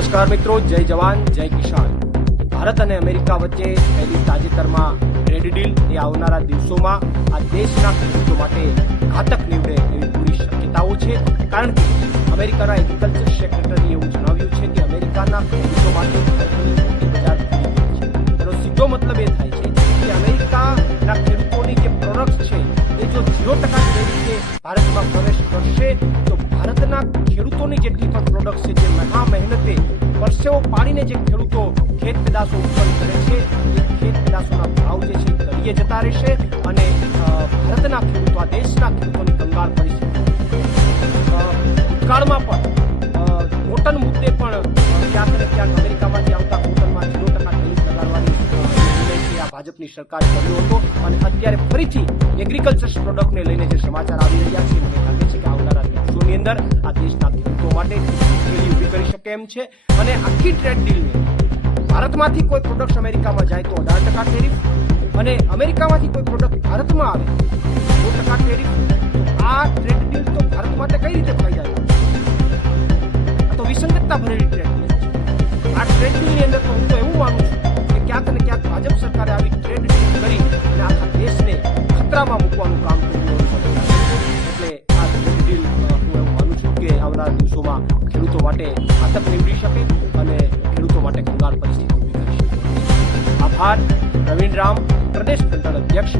નમસ્કાર મિત્રો, જય જવાન જય કિસાન. ભારત અને અમેરિકા વચ્ચે થયેલી તાજેતરમાં ટ્રેડ ડીલ એ આવનારા દિવસોમાં આ દેશના ખેડૂતો માટે ઘાતક નીવડે એવી પૂરી શક્યતાઓ છે. કારણ કે અમેરિકાના એગ્રીકલ્ચર સેક્રેટરીએ એવું જણાવ્યું છે કે અમેરિકાના ખેડૂતો માટે મોટી બજાર ખુલી ગઈ છે. તેનો સીધો મતલબ એ થાય છે કે અમેરિકાના ખેડૂતોની જે પ્રોડક્ટ્સ છે એ જો 0% રીતે ભારતમાં પ્રવેશ કરશે તો ભારતના ખેડૂતોની જેટલી પણ પ્રોડક્ટ્સ છે, જે મહા મહેનતે પરસેવો પાડીને જે ખેડૂતો ખેત પેદાશો ઉત્પન્ન કરે છે, એ ખેત પેદાશોના ભાવ જે છે તળિયે જતા રહેશે અને ભારતના ખેડૂતો, આ દેશના ખેડૂતોની કંગાળ પરિસ્થિતિ ભૂતકાળમાં પણ કોટન મુદ્દે પણ ક્યાંક ને ક્યાંક અમેરિકામાંથી આવતા કોટનમાં 0% ટેરિફ લગાડવાની નિર્ણય છે આ ભાજપની સરકારે કર્યો હતો. અને અત્યારે ફરીથી એગ્રીકલ્ચર પ્રોડક્ટને લઈને જે સમાચાર આવી રહ્યા છે, મને લાગે છે કે આવનારા દિવસોની અંદર આ દેશના ખેડૂતો માટે મુશ્કેલી ઊભી કરી શકે એમ છે. અને આખી ટ્રેડ ડીલને ભારતમાંથી કોઈ પ્રોડક્ટ અમેરિકામાં જાય તો 18% ટેરિફ, અને અમેરિકામાંથી કોઈ પ્રોડક્ટ ભારતમાં આવે 9% ટેરિફ. તો આ ટ્રેડ ડીલ તો ભારત માટે કઈ રીતે ફાયદાની? આ તો વિસંગતતા ભરેલી ટ્રેડ ડીલ છે. આ ટ્રેડ ડીલની અંદર તો હું તો એવું માનું છું કે ક્યાંક ને ક્યાંક ભાજપ સરકારે આવી ટ્રેડ ડીલ કરી અને આખા દેશને ખતરામાં મૂકવાનું કામ કર્યું હોય. એટલે આ ટ્રેડ ડીલ હું એવું માનું છું કે આવનારા દિવસોમાં ખેડૂતો માટે ઘાતક નીવડી શકે અને ખેડૂતો માટે કંગાળ પરિસ્થિતિ ઊભી કરી શકે. આભાર. પ્રવીણ રામ, પ્રદેશ મંડળ અધ્યક્ષ.